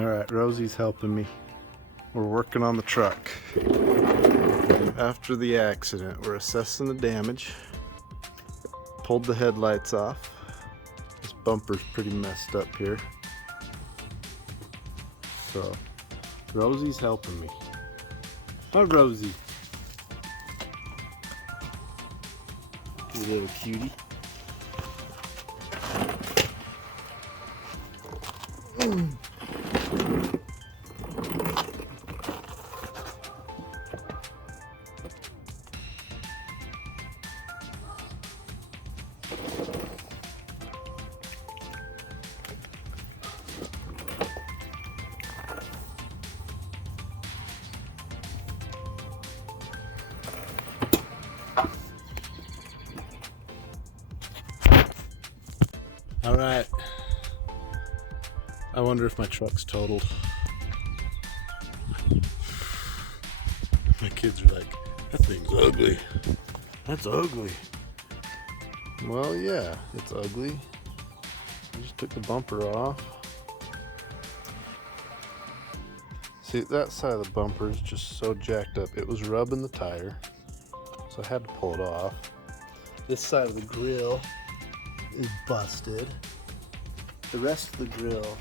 Alright, Rosie's helping me. We're working on the truck. After the accident, we're assessing the damage. Pulled the headlights off. This bumper's pretty messed up here. So, Rosie's helping me. Oh, Rosie. You little cutie. All right. I wonder if my truck's totaled. My kids are like, that thing's ugly. That's ugly. Well, yeah, it's ugly. I just took the bumper off. See, that side of the bumper is just so jacked up. It was rubbing the tire, so I had to pull it off. This side of the grill is busted. The rest of the grill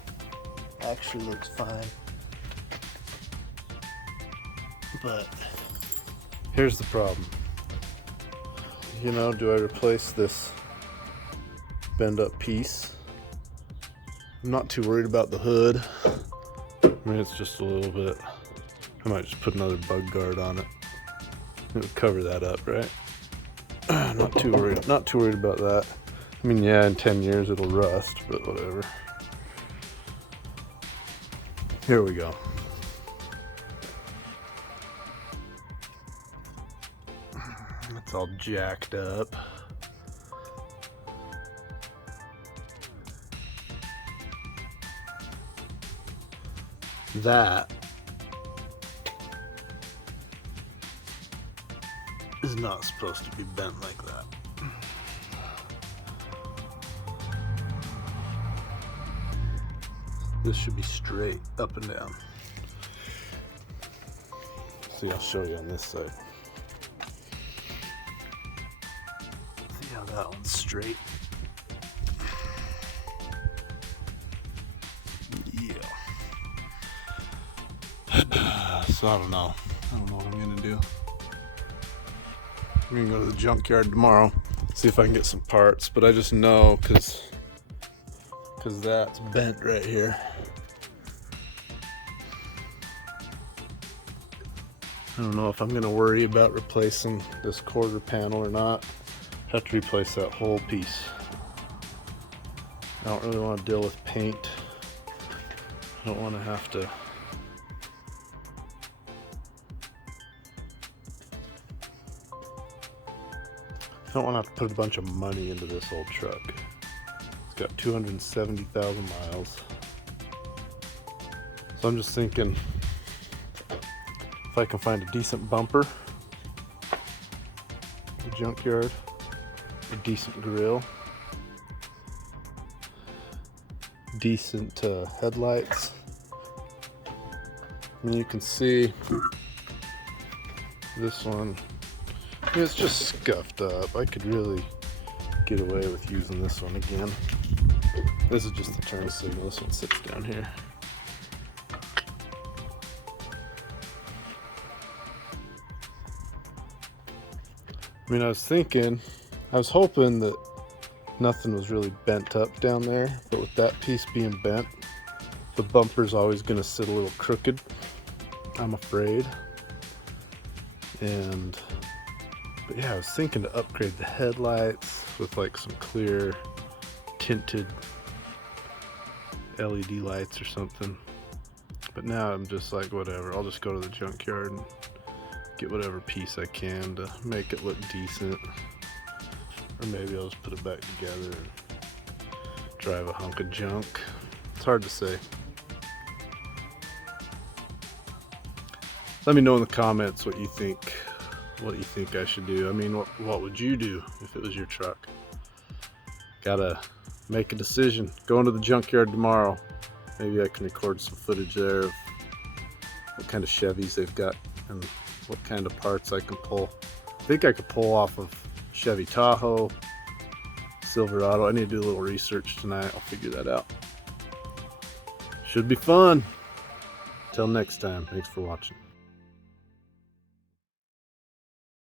actually looks fine. But here's the problem. You know, do I replace this bend up piece? I'm not too worried about the hood. I mean, it's just a little bit. I might just put another bug guard on it. It'll cover that up, right? Not too worried about that. I mean, yeah, in 10 years it'll rust, but whatever. Here we go. It's all jacked up. That is not supposed to be bent like that. This should be straight up and down. See, I'll show you on this side. See how that one's straight? Yeah. So I don't know what I'm gonna do. I'm gonna go to the junkyard tomorrow, see if I can get some parts, but I just know because that's bent right here. I don't know if I'm gonna worry about replacing this quarter panel or not. Have to replace that whole piece. I don't really want to deal with paint. I don't want to have to. I don't want to have to put a bunch of money into this old truck. It's got 270,000 miles. So I'm just thinking if I can find a decent bumper, a junkyard, a decent grill, decent headlights. And you can see this one. I mean, it's just scuffed up. I could really get away with using this one again. This is just the turn signal. This one sits down here. I mean, I was hoping that nothing was really bent up down there, but with that piece being bent, the bumper's always going to sit a little crooked, I'm afraid. But yeah, I was thinking to upgrade the headlights with like some clear tinted LED lights or something. But now I'm just like, whatever, I'll just go to the junkyard and get whatever piece I can to make it look decent. Or maybe I'll just put it back together and drive a hunk of junk. It's hard to say. Let me know in the comments what you think I should do. I mean, what would you do if it was your truck? Gotta make a decision. Going to the junkyard tomorrow. Maybe I can record some footage there of what kind of Chevys they've got and what kind of parts I can pull. I think I could pull off of Chevy Tahoe, Silverado. I need to do a little research tonight. I'll figure that out. Should be fun. Till next time, thanks for watching.